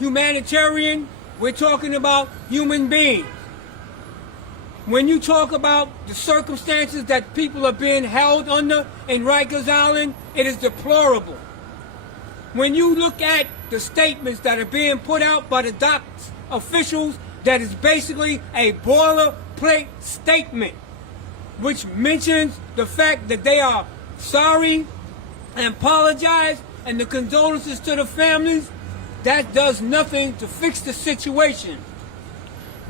Humanitarian, we're talking about human beings. When you talk about the circumstances that people are being held under in Rikers Island, it is deplorable. When you look at the statements that are being put out by the DOC's officials, that is basically a boilerplate statement, which mentions the fact that they are sorry and apologize and the condolences to the families, that does nothing to fix the situation.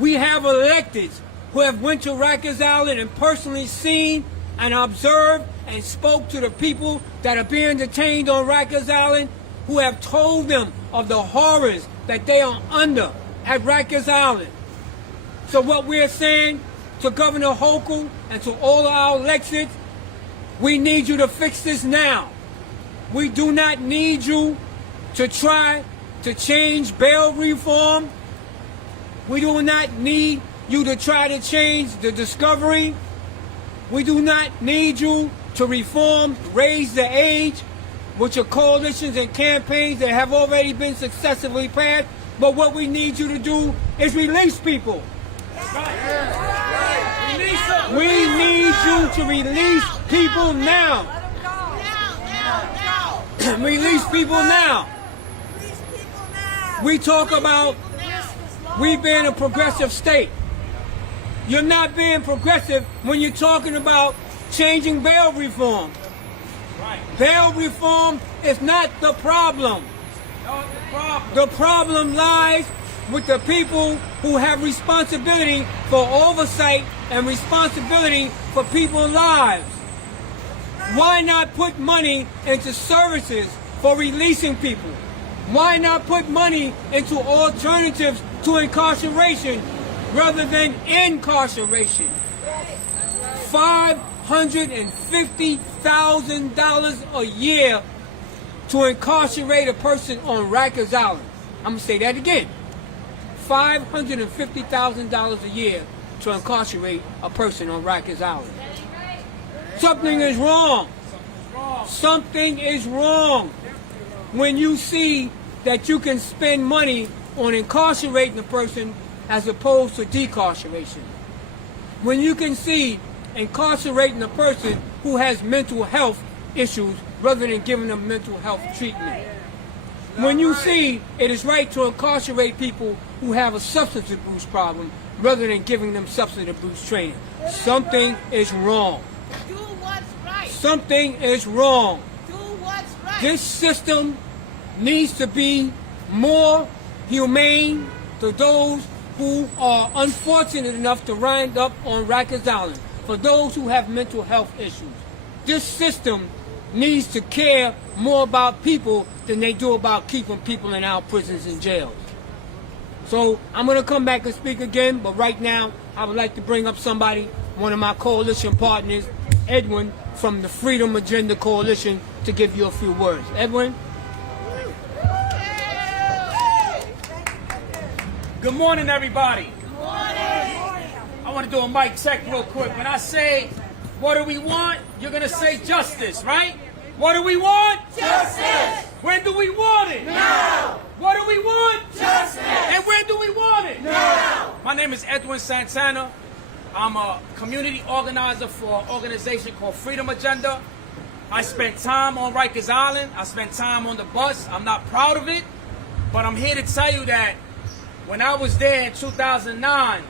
We have electeds who have went to Rikers Island and personally seen and observed and spoke to the people that are being detained on Rikers Island, who have told them of the horrors that they are under at Rikers Island. So what we're saying to Governor Hochul and to all of our electeds, we need you to fix this now. We do not need you to try to change bail reform. We do not need you to try to change the discovery. We do not need you to reform, raise the age, which are coalitions and campaigns that have already been successfully passed. But what we need you to do is release people. We need you to release people now. Release people now. We talk about we being a progressive state. You're not being progressive when you're talking about changing bail reform. Right. Bail reform is not the problem. The problem lies with the people who have responsibility for oversight and responsibility for people's lives. Why not put money into services for releasing people? Why not put money into alternatives to incarceration rather than incarceration? $550,000 a year to incarcerate a person on Rikers Island. I'm going to say that again. $550,000 a year to incarcerate a person on Rikers Island. Something is wrong. Something is wrong when you see that you can spend money on incarcerating a person as opposed to decarceration. When you can see incarcerating a person who has mental health issues rather than giving them mental health treatment. When you see it is right to incarcerate people who have a substance abuse problem rather than giving them substance abuse training. Something is wrong. Do what's right. Something is wrong. Do what's right. This system needs to be more humane to those who are unfortunate enough to wind up on Rikers Island, for those who have mental health issues. This system needs to care more about people than they do about keeping people in our prisons and jails. So I'm going to come back and speak again, but right now I would like to bring up somebody, one of my coalition partners, Edwin, from the Freedom Agenda Coalition, to give you a few words. Edwin? Good morning, everybody. Good morning. I want to do a mic check real quick. When I say, what do we want? You're going to say justice, right? What do we want? Justice. When do we want it? Now. What do we want? Justice. And when do we want it? Now. My name is Edwin Santana. I'm a community organizer for an organization called Freedom Agenda. I spent time on Rikers Island. I spent time on the bus. I'm not proud of it, but I'm here to tell you that when I was there in 2009,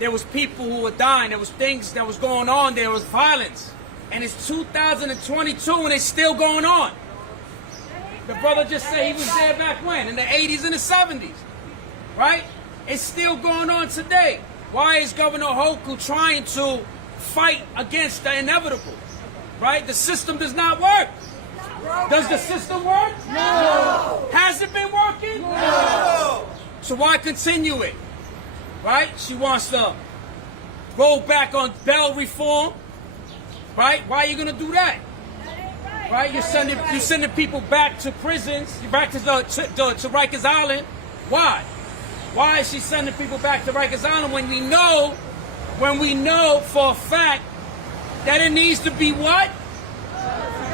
there was people who were dying. There was things that was going on. There was violence. And it's 2022 and it's still going on. The brother just said he was there back when, in the 80s and the 70s. Right? It's still going on today. Why is Governor Hochul trying to fight against the inevitable? Right? The system does not work. Does the system work? No. Has it been working? No. So why continue it? Right? She wants to roll back on bail reform. Right? Why are you going to do that? Right? You're sending people back to prisons, back to Rikers Island. Why? Why is she sending people back to Rikers Island when we know for a fact that it needs to be what?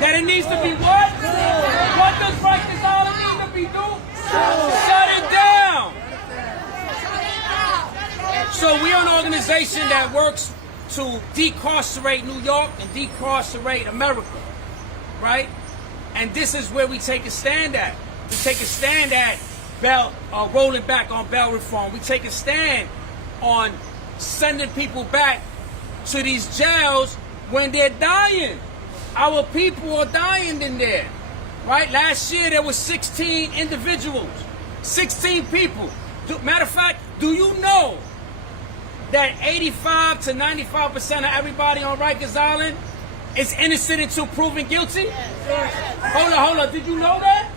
That it needs to be what? What does Rikers Island need to be doing? Shut it down. So we are an organization that works to decarcerate New York and decarcerate America, right? And this is where we take a stand at. We take a stand at rolling back on bail reform. We take a stand on sending people back to these jails when they're dying. Our people are dying in there, right? Last year there was 16 individuals, 16 people. Matter of fact, do you know that 85 to 95% of everybody on Rikers Island is innocent until proven guilty? Hold on. Did you know that?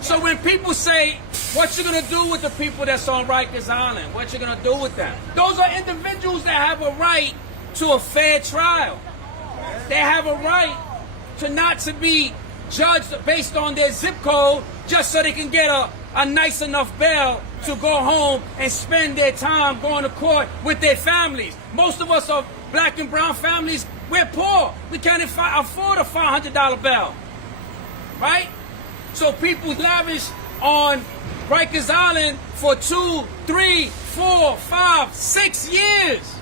So when people say, what you gonna do with the people that's on Rikers Island? What you gonna do with them? Those are individuals that have a right to a fair trial. They have a right to not to be judged based on their zip code just so they can get a nice enough bail to go home and spend their time going to court with their families. Most of us are black and brown families. We're poor. We can't afford a $500 bail, right? So people lavish on Rikers Island for 2, 3, 4, 5, 6 years.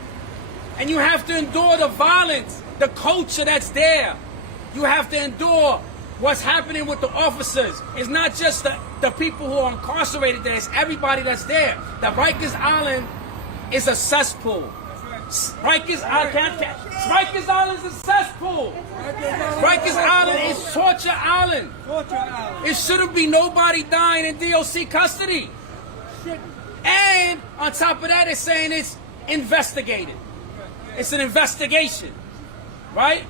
And you have to endure the violence, the culture that's there. You have to endure what's happening with the officers. It's not just the people who are incarcerated there, it's everybody that's there. The Rikers Island is a cesspool. Rikers Island is a cesspool. Rikers Island is torture island. It shouldn't be nobody dying in DOC custody. And on top of that, it's saying it's investigated. It's an investigation, right?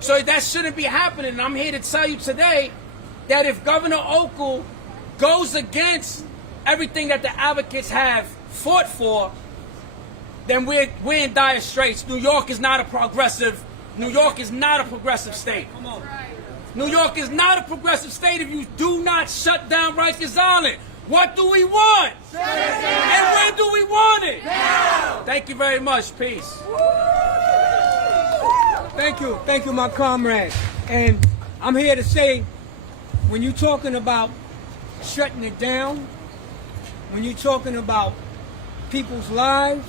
So that shouldn't be happening. And I'm here to tell you today that if Governor Hochul goes against everything that the advocates have fought for, then we're in dire straits. New York is not a progressive state. Come on. New York is not a progressive state if you do not shut down Rikers Island. What do we want? And when do we want it? Now. Thank you very much. Peace. Thank you, my comrade. And I'm here to say, when you're talking about shutting it down, when you're talking about people's lives,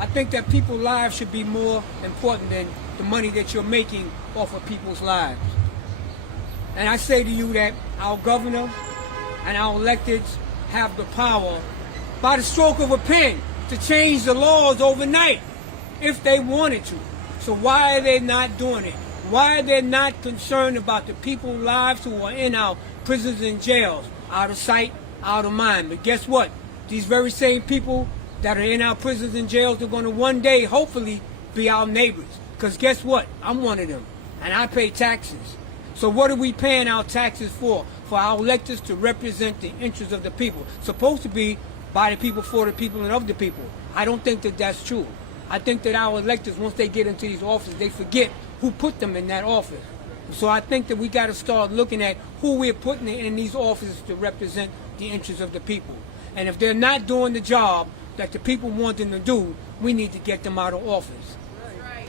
I think that people's lives should be more important than the money that you're making off of people's lives. And I say to you that our governor and our electeds have the power, by the stroke of a pen, to change the laws overnight if they wanted to. So why are they not doing it? Why are they not concerned about the people's lives who are in our prisons and jails? Out of sight, out of mind. But guess what? These very same people that are in our prisons and jails are going to one day, hopefully, be our neighbors. Because guess what? I'm one of them. And I pay taxes. So what are we paying our taxes for? For our electors to represent the interests of the people. Supposed to be by the people, for the people, and of the people. I don't think that that's true. I think that our electors, once they get into these offices, they forget who put them in that office. So I think that we got to start looking at who we're putting in these offices to represent the interests of the people. And if they're not doing the job that the people want them to do, we need to get them out of office.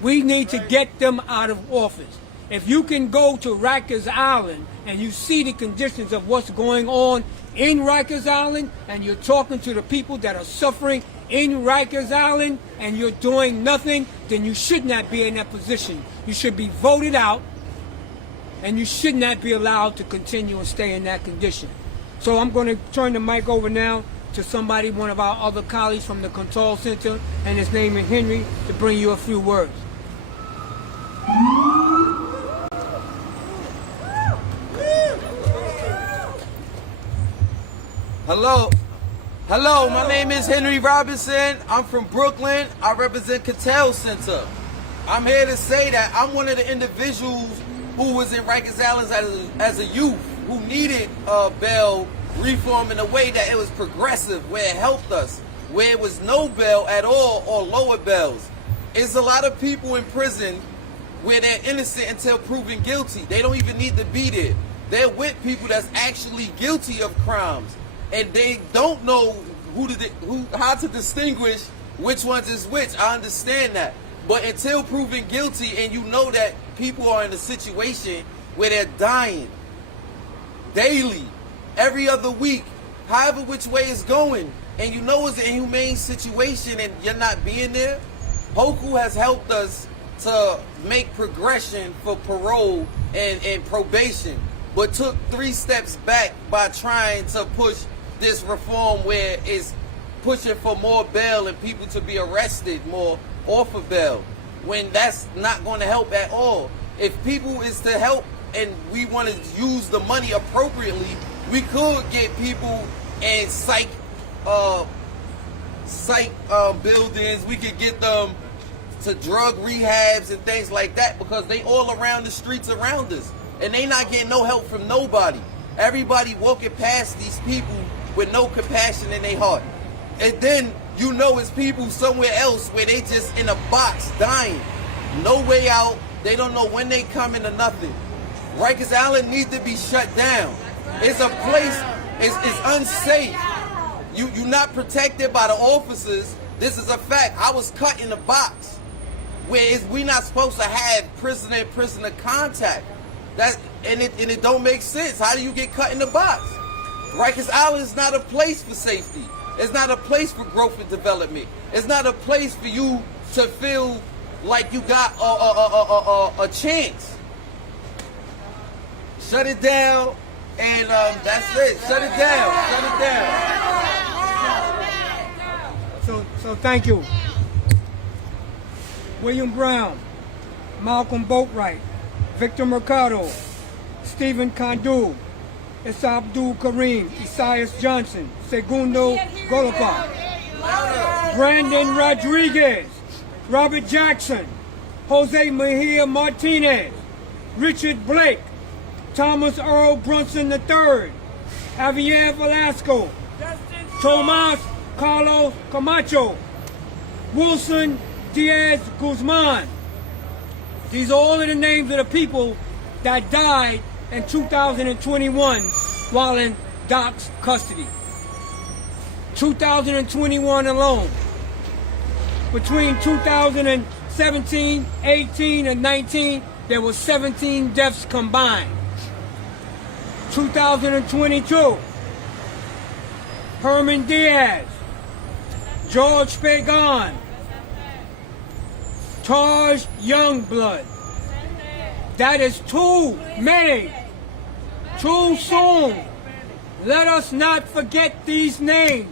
We need to get them out of office. If you can go to Rikers Island and you see the conditions of what's going on in Rikers Island, and you're talking to the people that are suffering in Rikers Island, and you're doing nothing, then you should not be in that position. You should be voted out, and you should not be allowed to continue and stay in that condition. So I'm going to turn the mic over now to somebody, one of our other colleagues from the Control Center, and his name is Henry, to bring you a few words. Hello, my name is Henry Robinson. I'm from Brooklyn. I represent Control Center. I'm here to say that I'm one of the individuals who was in Rikers Island as a youth, who needed bail reform in a way that it was progressive, where it helped us, where it was no bail at all or lower bails. It's a lot of people in prison where they're innocent until proven guilty. They don't even need to be there. They're with people that's actually guilty of crimes, and they don't know how to distinguish which ones is which. I understand that. But until proven guilty, and you know that people are in a situation where they're dying daily, every other week, however which way it's going, and you know it's an inhumane situation and you're not being there. Hochul has helped us to make progression for parole and probation, but took 3 steps back by trying to push this reform where it's pushing for more bail and people to be arrested more off of bail, when that's not going to help at all. If people is to help and we want to use the money appropriately, we could get people in psych buildings. We could get them to drug rehabs and things like that, because they all around the streets around us and they not getting no help from nobody. Everybody walking past these people with no compassion in their heart, and then you know it's people somewhere else where they just in a box dying, no way out. They don't know when they coming or nothing. Rikers Island needs to be shut down. It's a place, it's unsafe. You're not protected by the officers. This is a fact. I was cut in a box where we not supposed to have prisoner and prisoner contact. And it don't make sense. How do you get cut in the box? Rikers Island is not a place for safety. It's not a place for growth and development. It's not a place for you to feel like you got a chance. Shut it down, and that's it. Shut it down. Shut it down. So thank you. William Brown, Malcolm Boatwright, Victor Mercado, Stephen Kandu, Issa Abdul Karim, Isaias Johnson, Segundo Golapa, Brandon Rodriguez, Robert Jackson, Jose Mejia Martinez, Richard Blake, Thomas Earl Brunson III, Javier Velasco, Tomas Carlos Camacho, Wilson Diaz Guzman. These are all of the names of the people that died in 2021 while in Doc's custody. 2021 alone. Between 2017, 18, and 19, there were 17 deaths combined. 2022, Herman Diaz, George Pagan, Taj Youngblood. That is too many, too soon. Let us not forget these names.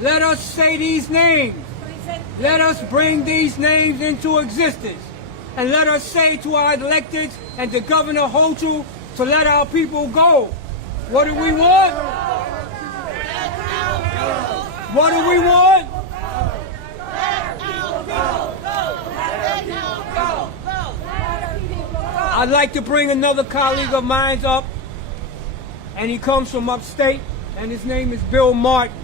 Let us say these names. Let us bring these names into existence. And let us say to our electeds and to Governor Hochul to let our people go. What do we want? What do we want? I'd like to bring another colleague of mine up, and he comes from Upstate, and his name is Bill Martin.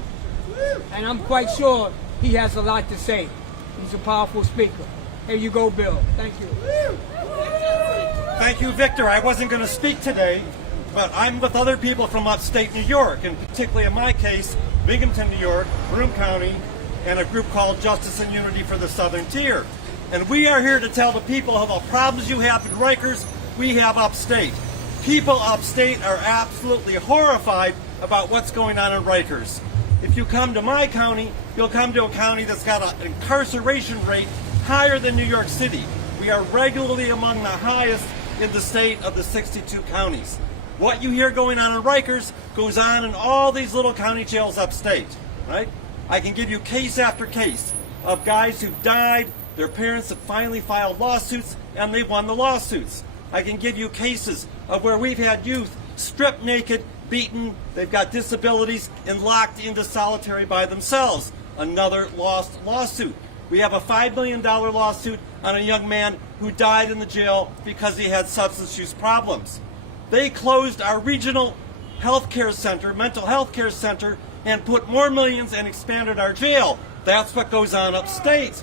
And I'm quite sure he has a lot to say. He's a powerful speaker. Here you go, Bill. Thank you. Thank you, Victor. I wasn't going to speak today, but I'm with other people from Upstate New York, and particularly in my case, Binghamton, New York, Broome County, and a group called Justice and Unity for the Southern Tier. And we are here to tell the people of the problems you have in Rikers, we have Upstate. People upstate are absolutely horrified about what's going on in Rikers. If you come to my county, you'll come to a county that's got an incarceration rate higher than New York City. We are regularly among the highest in the state of the 62 counties. What you hear going on in Rikers goes on in all these little county jails upstate, right? I can give you case after case of guys who've died, their parents have finally filed lawsuits, and they've won the lawsuits. I can give you cases of where we've had youth stripped naked, beaten, they've got disabilities, and locked into solitary by themselves. Another lost lawsuit. We have a $5 million lawsuit on a young man who died in the jail because he had substance use problems. They closed our regional health care center, mental health care center, and put more millions and expanded our jail. That's what goes on upstate.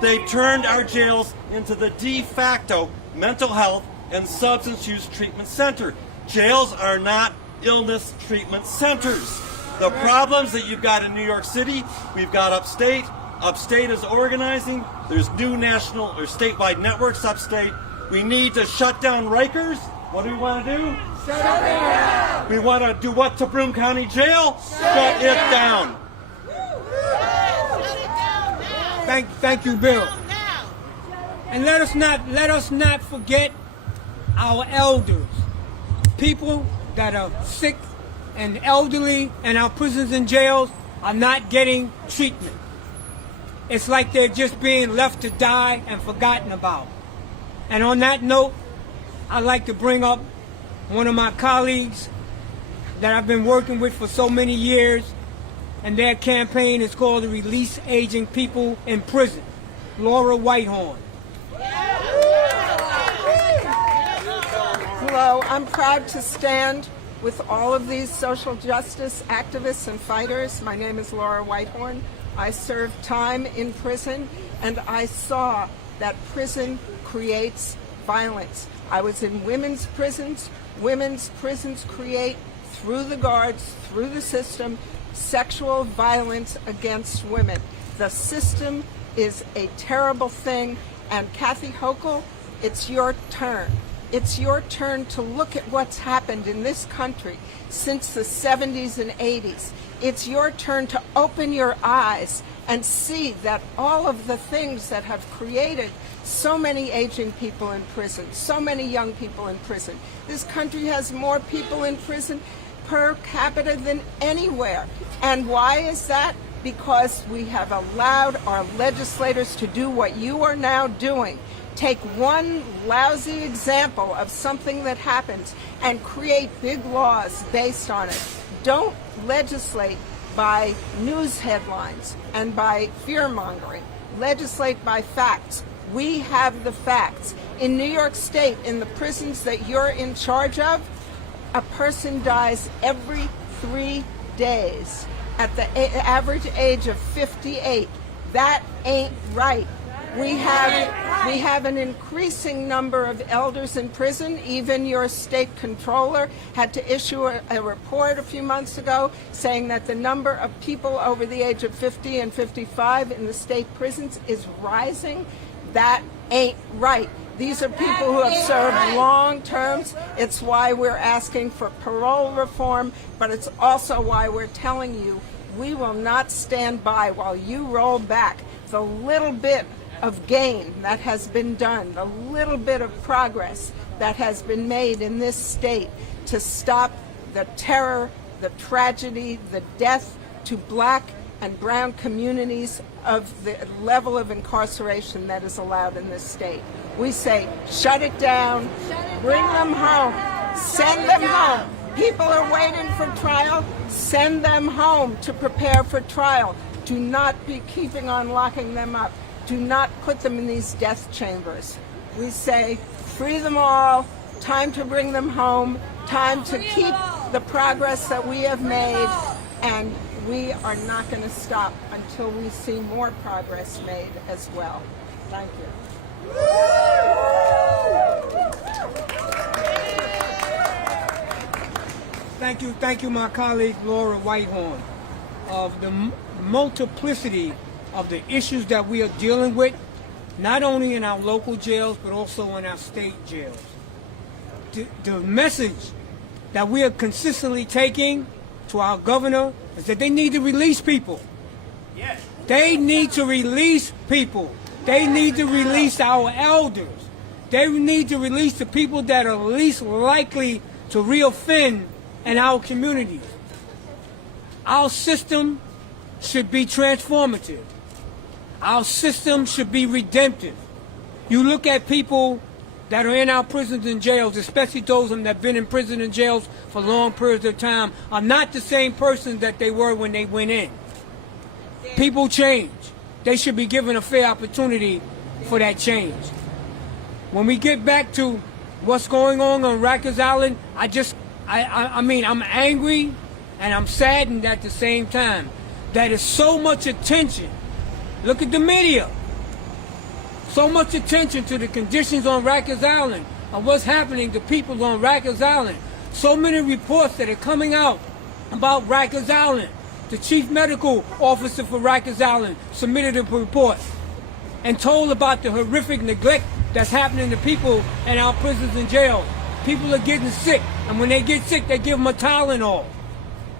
They've turned our jails into the de facto mental health and substance use treatment center. Jails are not illness treatment centers. The problems that you've got in New York City, we've got upstate. Upstate is organizing. There's new national or statewide networks upstate. We need to shut down Rikers. What do we want to do? Shut it down! We want to do what to Broome County Jail? Shut it down. Shut it down now. Thank you, Bill. Now. And let us not forget our elders, people that are sick and elderly in our prisons and jails are not getting treatment. It's like they're just being left to die and forgotten about. And on that note, I'd like to bring up one of my colleagues that I've been working with for so many years, and their campaign is called the Release Aging People in Prison, Laura Whitehorn. Hello, I'm proud to stand with all of these social justice activists and fighters. My name is Laura Whitehorn. I served time in prison, and I saw that prison creates violence. I was in women's prisons. Women's prisons create, through the guards, through the system, sexual violence against women. The system is a terrible thing, and Kathy Hochul, it's your turn. It's your turn to look at what's happened in this country since the 70s and 80s. It's your turn to open your eyes and see that all of the things that have created so many aging people in prison, so many young people in prison. This country has more people in prison per capita than anywhere. And why is that? Because we have allowed our legislators to do what you are now doing. Take one lousy example of something that happens and create big laws based on it. Don't legislate by news headlines and by fear-mongering. Legislate by facts. We have the facts. In New York State, in the prisons that you're in charge of, a person dies every 3 days at the average age of 58. That ain't right. We have an increasing number of elders in prison. Even your state controller had to issue a report a few months ago saying that the number of people over the age of 50 and 55 in the state prisons is rising. That ain't right. These are people who have served long terms. It's why we're asking for parole reform, but it's also why we're telling you we will not stand by while you roll back the little bit of gain that has been done, the little bit of progress that has been made in this state to stop the terror, the tragedy, the death to black and brown communities of the level of incarceration that is allowed in this state. We say, shut it down, bring them home, send them home. People are waiting for trial, send them home to prepare for trial. Do not be keeping on locking them up. Do not put them in these death chambers. We say, free them all, time to bring them home, time to keep the progress that we have made, and we are not going to stop until we see more progress made as well. Thank you. Thank you, my colleague Laura Whitehorn, of the multiplicity of the issues that we are dealing with, not only in our local jails, but also in our state jails. The message that we are consistently taking to our governor is that they need to release people. Yes. They need to release people. They need to release our elders. They need to release the people that are least likely to reoffend in our communities. Our system should be transformative. Our system should be redemptive. You look at people that are in our prisons and jails, especially those of them that have been in prison and jails for long periods of time, are not the same persons that they were when they went in. People change. They should be given a fair opportunity for that change. When we get back to what's going on Rikers Island, I'm angry and I'm saddened at the same time. That is so much attention. Look at the media. So much attention to the conditions on Rikers Island, and what's happening to people on Rikers Island. So many reports that are coming out about Rikers Island. The chief medical officer for Rikers Island submitted a report and told about the horrific neglect that's happening to people in our prisons and jails. People are getting sick. And when they get sick, they give them a Tylenol.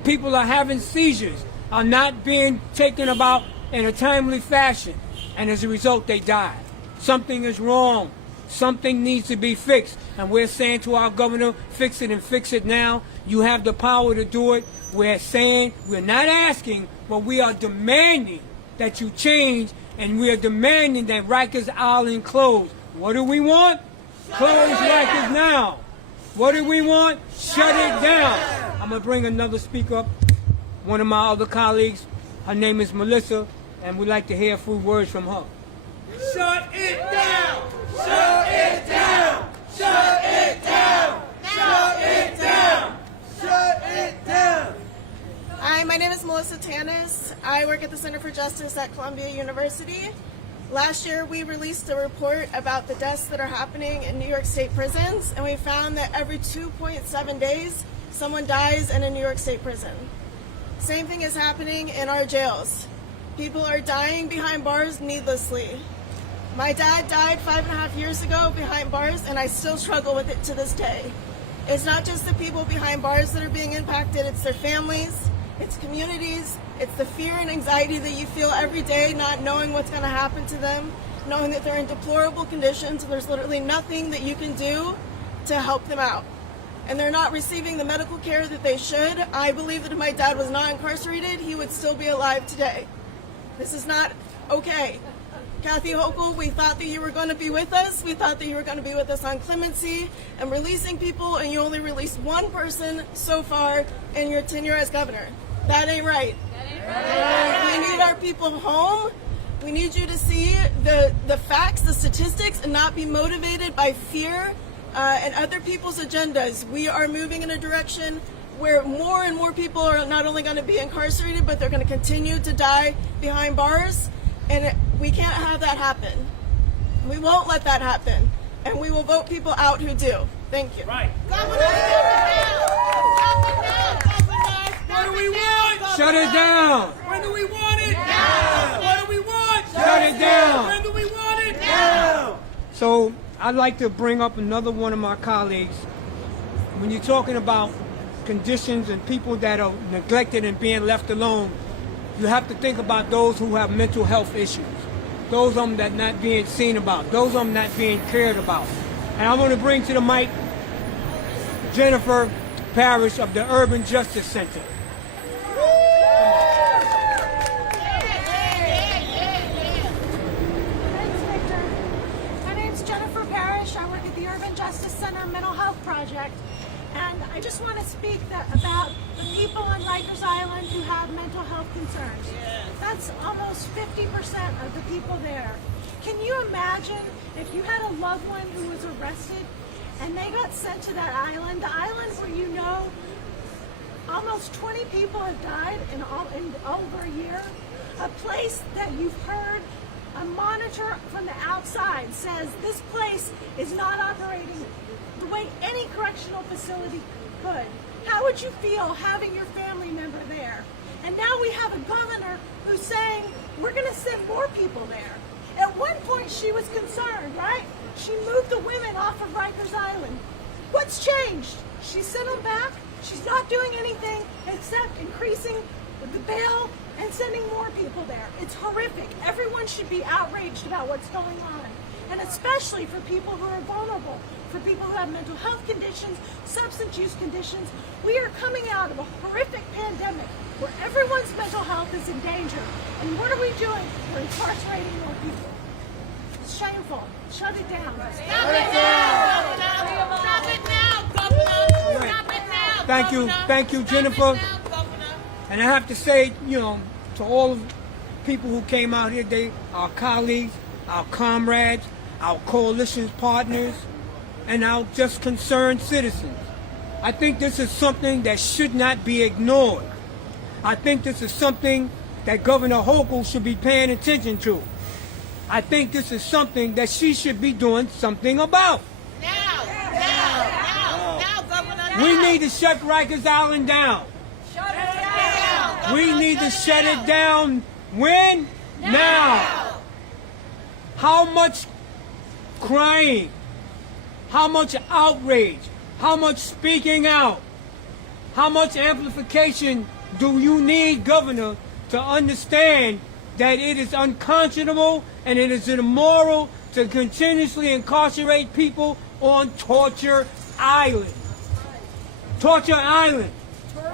People are having seizures, are not being taken about in a timely fashion. And as a result, they die. Something is wrong. Something needs to be fixed. And we're saying to our governor, fix it and fix it now. You have the power to do it. We're saying, we're not asking, but we are demanding that you change, and we are demanding that Rikers Island close. What do we want? Close Rikers now. What do we want? Shut it down. I'm going to bring another speaker up, one of my other colleagues. Her name is Melissa, and we'd like to hear a few words from her. Shut it down! Shut it down! Shut it down! Shut it down! Shut it down! Hi, my name is Melissa Tanis. I work at the Center for Justice at Columbia University. Last year, we released a report about the deaths that are happening in New York State prisons, and we found that every 2.7 days, someone dies in a New York State prison. Same thing is happening in our jails. People are dying behind bars needlessly. My dad died 5.5 years ago behind bars, and I still struggle with it to this day. It's not just the people behind bars that are being impacted, it's their families, it's communities, it's the fear and anxiety that you feel every day, not knowing what's going to happen to them, knowing that they're in deplorable conditions and there's literally nothing that you can do to help them out. And they're not receiving the medical care that they should. I believe that if my dad was not incarcerated, he would still be alive today. This is not okay. Kathy Hochul, we thought that you were going to be with us. We thought that you were going to be with us on clemency and releasing people, and you only released one person so far in your tenure as governor. That ain't right. We need our people home. We need you to see the facts, the statistics, and not be motivated by fear and other people's agendas. We are moving in a direction where more and more people are not only going to be incarcerated, but they're going to continue to die behind bars. And we can't have that happen. We won't let that happen. And we will vote people out who do. Thank you. Right. What do we want? Shut it down. When do we want it? Now. What do we want? Shut it down. When do we want it? Now. So I'd like to bring up another one of my colleagues. When you're talking about conditions and people that are neglected and being left alone, you have to think about those who have mental health issues, those of them that not being seen about, those of them not being cared about. And I want to bring to the mic Jennifer Parrish of the Urban Justice Center. Thanks, Victor. My name's Jennifer Parrish. I work at the Urban Justice Center Mental Health Project. And I just want to speak about the people on Rikers Island who have mental health concerns. That's almost 50% of the people there. Can you imagine if you had a loved one who was arrested and they got sent to that island, the island where you know almost 20 people have died in over a year, a place that you've heard a monitor from the outside says this place is not operating the way any correctional facility could. How would you feel having your family member there? And now we have a governor who's saying we're going to send more people there. At one point she was concerned, right? She moved the women off of Rikers Island. What's changed? She sent them back. She's not doing anything except increasing the bail and sending more people there. It's horrific. Everyone should be outraged about what's going on. And especially for people who are vulnerable, for people who have mental health conditions, substance use conditions. We are coming out of a horrific pandemic where everyone's mental health is in danger. And what are we doing? We're incarcerating more people. It's shameful. Shut it down. Stop it now! Stop it now, Governor! Stop it now! Thank you, Jennifer. And I have to say, to all of the people who came out here, they are colleagues, our comrades, our coalition partners, and our just concerned citizens. I think this is something that should not be ignored. I think this is something that Governor Hochul should be paying attention to. I think this is something that she should be doing something about. Now, Governor! We need to shut Rikers Island down. Shut it down! We need to shut it down. When? Now. How much crying, how much outrage, How much speaking out? How much amplification do you need, Governor, to understand that it is unconscionable and it is immoral to continuously incarcerate people on Torture Island? Torture Island.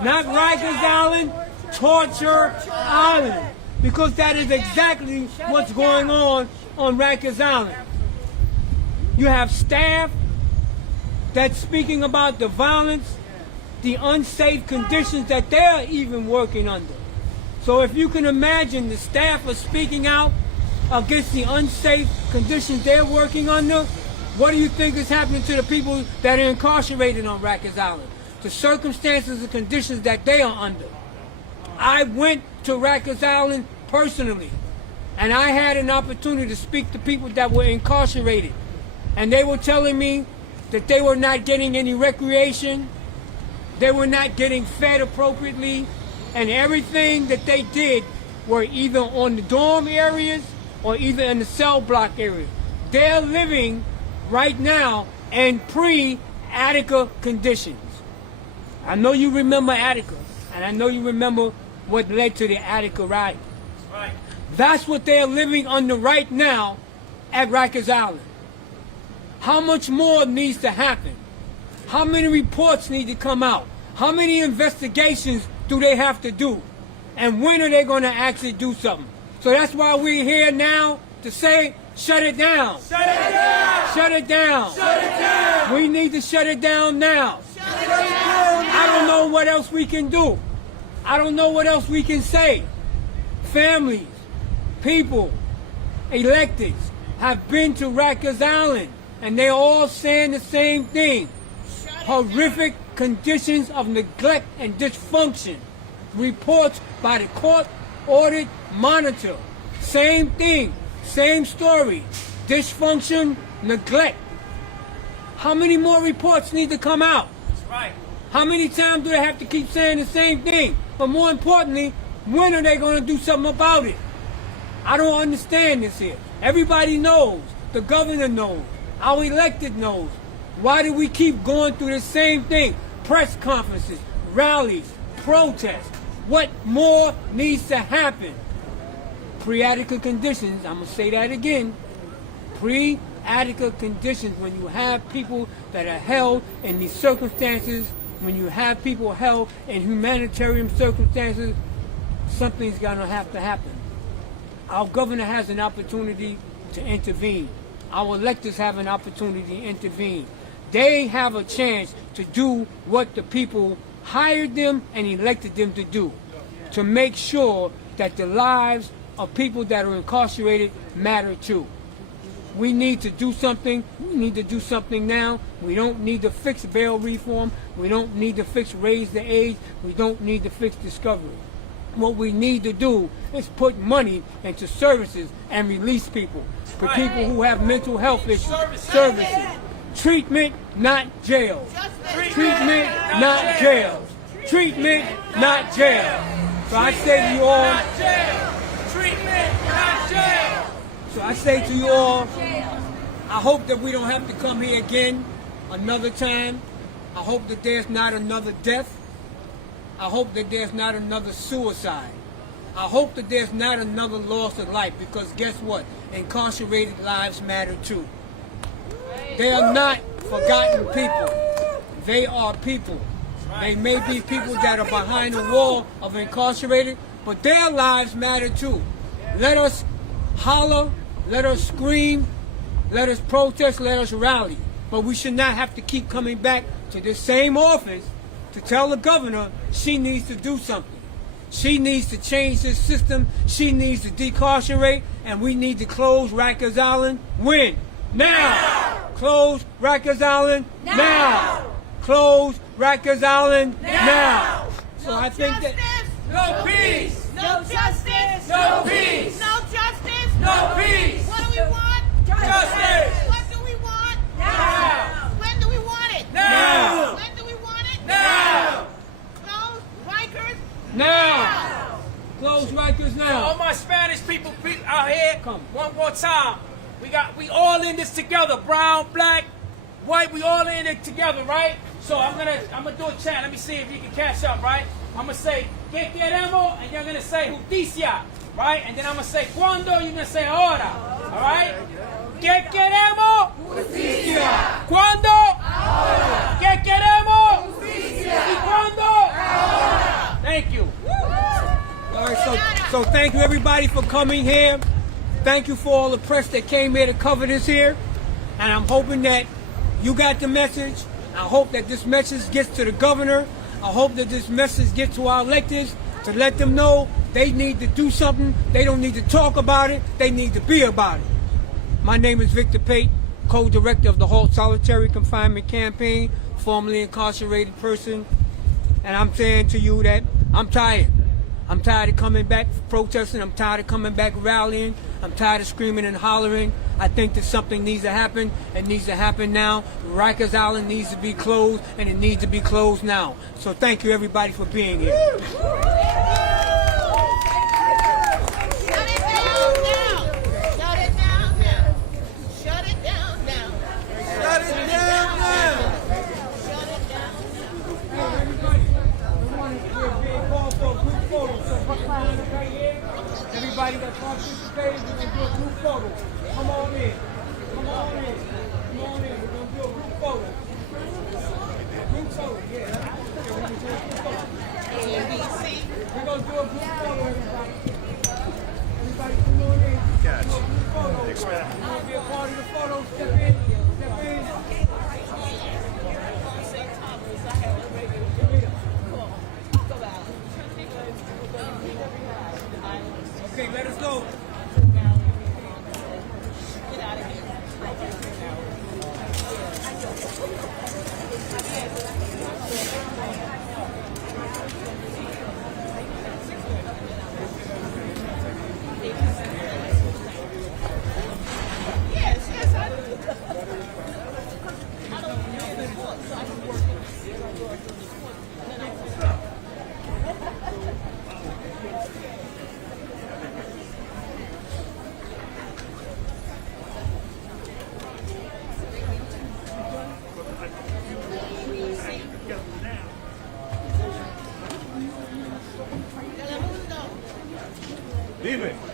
Not Rikers Island, Torture Island. Because that is exactly what's going on Rikers Island. You have staff that's speaking about the violence, the unsafe conditions that they're even working under. So if you can imagine the staff are speaking out against the unsafe conditions they're working under, what do you think is happening to the people that are incarcerated on Rikers Island? The circumstances and conditions that they are under. I went to Rikers Island personally, and I had an opportunity to speak to people that were incarcerated, and they were telling me that they were not getting any recreation, they were not getting fed appropriately, and everything that they did were either on the dorm areas or either in the cell block area. They're living right now in pre-Attica conditions. I know you remember Attica, and I know you remember what led to the Attica riot. Right. That's what they're living under right now at Rikers Island. How much more needs to happen? How many reports need to come out? How many investigations do they have to do? And when are they going to actually do something? So that's why we're here now to say, shut it down. Shut it down. Shut it down. Shut it down. We need to shut it down now. Shut it down. I don't know what else we can do. I don't know what else we can say. Families, people, electeds have been to Rikers Island, and they're all saying the same thing. Horrific conditions of neglect and dysfunction. Reports by the court-ordered monitor. Same thing, same story. Dysfunction, neglect. How many more reports need to come out? That's right. How many times do they have to keep saying the same thing? But more importantly, when are they going to do something about it? I don't understand this here. Everybody knows. The governor knows. Our elected knows. Why do we keep going through the same thing? Press conferences, rallies, protests. What more needs to happen? Pre-Attica conditions, I'm going to say that again. Pre-Attica conditions, when you have people that are held in these circumstances, when you have people held in humanitarian circumstances, something's going to have to happen. Our governor has an opportunity to intervene. Our electors have an opportunity to intervene. They have a chance to do what the people hired them and elected them to do, to make sure that the lives of people that are incarcerated matter too. We need to do something. We need to do something now. We don't need to fix bail reform. We don't need to fix raise the age. We don't need to fix discovery. What we need to do is put money into services and release people. For people who have mental health issues, services. Treatment, not jails. Treatment, not jails. Treatment, not jail. So I say to you all, Treatment, not jail. so I say to you all, I hope that we don't have to come here again another time. I hope that there's not another death. I hope that there's not another suicide. I hope that there's not another loss of life, because guess what? Incarcerated lives matter too. They are not forgotten people. They are people. They may be people that are behind the wall of incarcerated, but their lives matter too. Let us holler, let us scream, let us protest, let us rally. But we should not have to keep coming back to this same office to tell the governor she needs to do something. She needs to change this system. She needs to decarcerate, and we need to close Rikers Island. When? Now! Close Rikers Island now! Close Rikers Island now! So I think that No peace. No justice! No peace. No justice! No peace. What do we want? Justice. What do we want? Now. When do we want it? Now. When do we want it? Now. Close Rikers now! Close Rikers now! All my Spanish people out here, Come. one more time. We all in this together. Brown, black, white, we all in it together, right? So I'm gonna do a chant. Let me see if you can catch up, right? I'm gonna say "Que queremos" and you're gonna say "Justicia," right? And then I'm gonna say "Cuando," you're gonna say "Ahora," all right? ¿Qué queremos? Justicia. ¿Cuándo? Ahora. ¿Qué queremos? Justicia. ¿Y cuándo? Ahora. Thank you. All right, so thank you everybody for coming here. Thank you for all the press that came here to cover this here. And I'm hoping that you got the message. I hope that this message gets to the governor. I hope that this message gets to our electeds to let them know they need to do something. They don't need to talk about it. They need to be about it. My name is Victor Pate, co-director of the Halt Solitary Confinement Campaign, formerly incarcerated person. And I'm saying to you that I'm tired. I'm tired of coming back protesting. I'm tired of coming back rallying. I'm tired of screaming and hollering. I think that something needs to happen. It needs to happen now. Rikers Island needs to be closed, and it needs to be closed now. So thank you everybody for being here. Everybody that participated, we're going to do a group photo. Come on in. Come on in. Come on in. We're going to do a group photo. Group photo, yeah. We're going to do a group photo. We're going to do a group photo, everybody. Everybody come on in. Catch. Do a group photo. You want to be a part of the photo? Step in. Step in. Okay, let us go. Dime.